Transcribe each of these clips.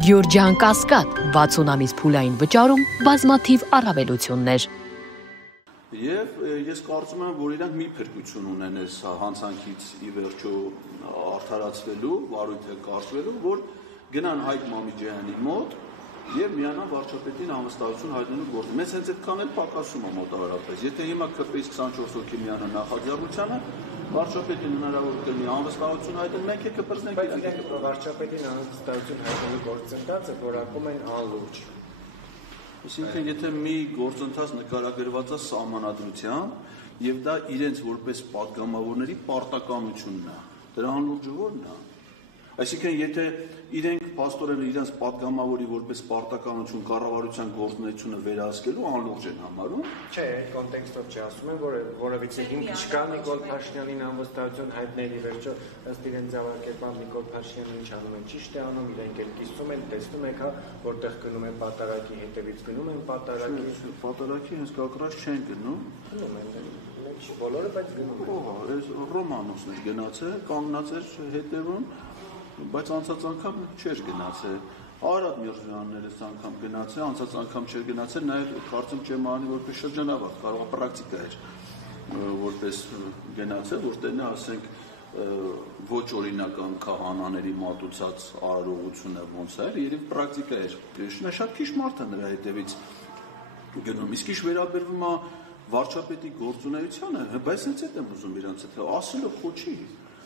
Գյորջյան Կասկադ 60 ամիս փուլային վճարում բազմաթիվ առավելություններ։ Եվ ես կարծում եմ, որ իրանք մի փրկություն ունեն այս հանցանքից ի վերջո արդարացվելու, վարույթը կարճվելու, որ գնան Հայկ Մամիջյանի մոտ եւ միանան վարչապետին անվստահություն հայտնելու գործը։ Մեզ հենց այդքան էլ պակասում է մոտավորապես։ Եթե հիմա ԿՊ-ից 24 հոգի միանան նախաձեռնությանը, վարչապետին հնարավոր կլինի անվստահություն հայտնել, մենք է կպրծենք իրենք վարչապետին անվստահություն հայտնելու գործընթացը որակում են անլուրջ։ Այսինքն, եթե մի գործընթաց նկարագրված է սահմանադրությամբ եւ դա իրենց որպես պատգամավորների պարտականությունն է, դրա անլուրջը ո՞րն է։ Այսինքն, եթե իրենք փաստորեն իրենց պատգամավորի որպես պարտականություն կառավարության գործունեությունը վերահսկելու անլուրջ են համարում։ Չէ, այդ կոնտեքստով չասում եմ, որ որովհետեւ հիմք չկա Նիկոլ Փաշինյանին անվստահություն հայտնելի վերջո ըստ իրենց ձևակերպան Նիկոլ Փաշինյանն ինչ անում են, ճիշտ է անում, իրենք էլ կիսում են, տեսնում եք, հա, որտեղ գնում են պատարագի հետևից գնում են պատարագի։ Պատարագի հենց կակրած չեն գնում։ Գնում են, չի բոլորը, բայց գնում են։ Ահա, այս Ռոմանոսն էր գնացել, կանգնած էր հետևում, բայց անցած անգամ չէր գնացել։ Արադ Միրզոյանն այս անգամ գնացել, անցած անգամ չէր գնացել, նաև կարծում չեմ անի որպես շրջանավարտ, կարող է պրակտիկա էր որպես գնացել, որտեղ նա ասենք ոչ օրինական քահանաների մատուցած արարողությունը ոնց էր, երբ պրակտիկա էր։ Նա շատ քիչ մարդ է նրա հետևից գնում։ Իսկ ինչ վերաբերվում է վարչապետի գործունեությանը, բայց հենց այդ եմ ուզում իրանց հետ ասելով խոչի։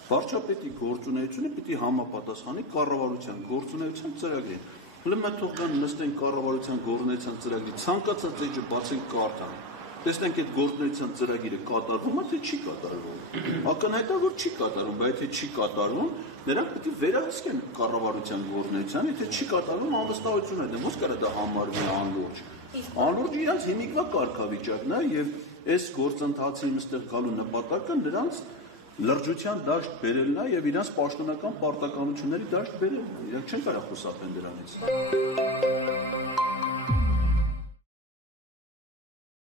Վարչապետի գործունեությունը պիտի համապատասխանի կառավարության գործունեության ծրագրին։ Ուրեմն թող կան նստեն կառավարության գործունեության ծրագրի ցանկացած էջը բացեն կարդան։ Տեսնենք այդ գործունեության ծրագիրը կատարվում է թե չի կատարվում։ Ակնհայտ է որ չի կատարվում, բայց եթե չի կատարվում, նրանք պիտի վերահսկեն կառավարության գործունեությանը, եթե չի կատարվում անվստահություն է դեմ, ոնց կարա դա համարվի անլուրջ։ Անլուրջ իրանց հիմիկվա կարգավիճակն է եւ այս գործընթացին այստեղ գալու նպատակը նրանց լրջության դաշտ բերելն է եւ իրանց պաշտոնական պարտականությունների դաշտ բերելն է։ Իրանք չեն կարող խուսափեն դրանից։